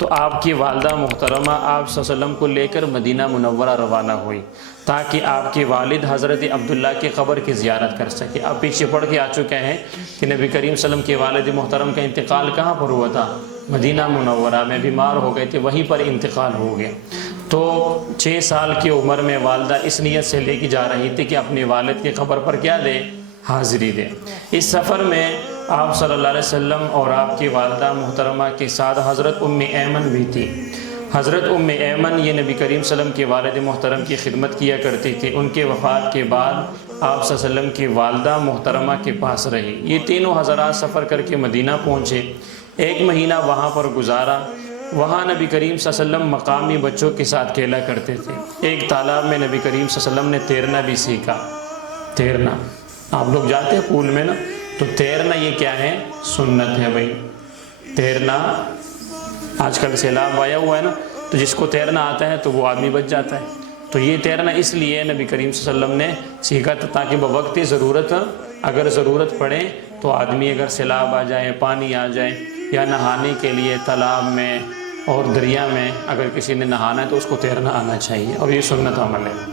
تو آپ کی والدہ محترمہ آپ صلی اللہ علیہ وسلم کو لے کر مدینہ منورہ روانہ ہوئی تاکہ آپ کے والد حضرت عبداللہ کی قبر کی زیارت کر سکے۔ آپ پیچھے پڑھ کے آ چکے ہیں کہ نبی کریم صلی اللہ علیہ وسلم کے والد محترم کا انتقال کہاں پر ہوا تھا؟ مدینہ منورہ میں، بیمار ہو گئے تھے، وہیں پر انتقال ہو گیا۔ تو 6 سال کی عمر میں والدہ اس نیت سے لے کے جا رہی تھی کہ اپنے والد کی قبر پر کیا دے؟ حاضری دے۔ اس سفر میں آپ صلی اللہ علیہ وسلم اور آپ کی والدہ محترمہ کے ساتھ حضرت ام ایمن بھی تھی۔ حضرت ام ایمن یہ نبی کریم صلی اللہ علیہ وسلم کے والد محترم کی خدمت کیا کرتی تھی۔ ان کے وفات کے بعد آپ صلی اللہ علیہ وسلم کی والدہ محترمہ کے پاس رہی۔ یہ تینوں حضرات سفر کر کے مدینہ پہنچے، 1 مہینہ وہاں پر گزارا۔ وہاں نبی کریم صلی اللہ علیہ وسلم مقامی بچوں کے ساتھ کھیلا کرتے تھے۔ ایک تالاب میں نبی کریم صلی اللہ علیہ وسلم نے تیرنا بھی سیکھا۔ تیرنا آپ لوگ جاتے ہیں پول میں نا، تو تیرنا یہ کیا ہے؟ سنت ہے بھائی۔ تیرنا آج کل سیلاب آیا ہوا ہے نا، تو جس کو تیرنا آتا ہے تو وہ آدمی بچ جاتا ہے۔ تو یہ تیرنا اس لیے نبی کریم صلی اللہ علیہ وسلم نے سیکھا تھا تاکہ بوقت ضرورت اگر ضرورت پڑے تو آدمی اگر سیلاب آ جائے، پانی آ جائے، یا نہانے کے لیے تالاب میں اور دریا میں اگر کسی نے نہانا ہے تو اس کو تیرنا آنا چاہیے، اور یہ سنت عمل ہے۔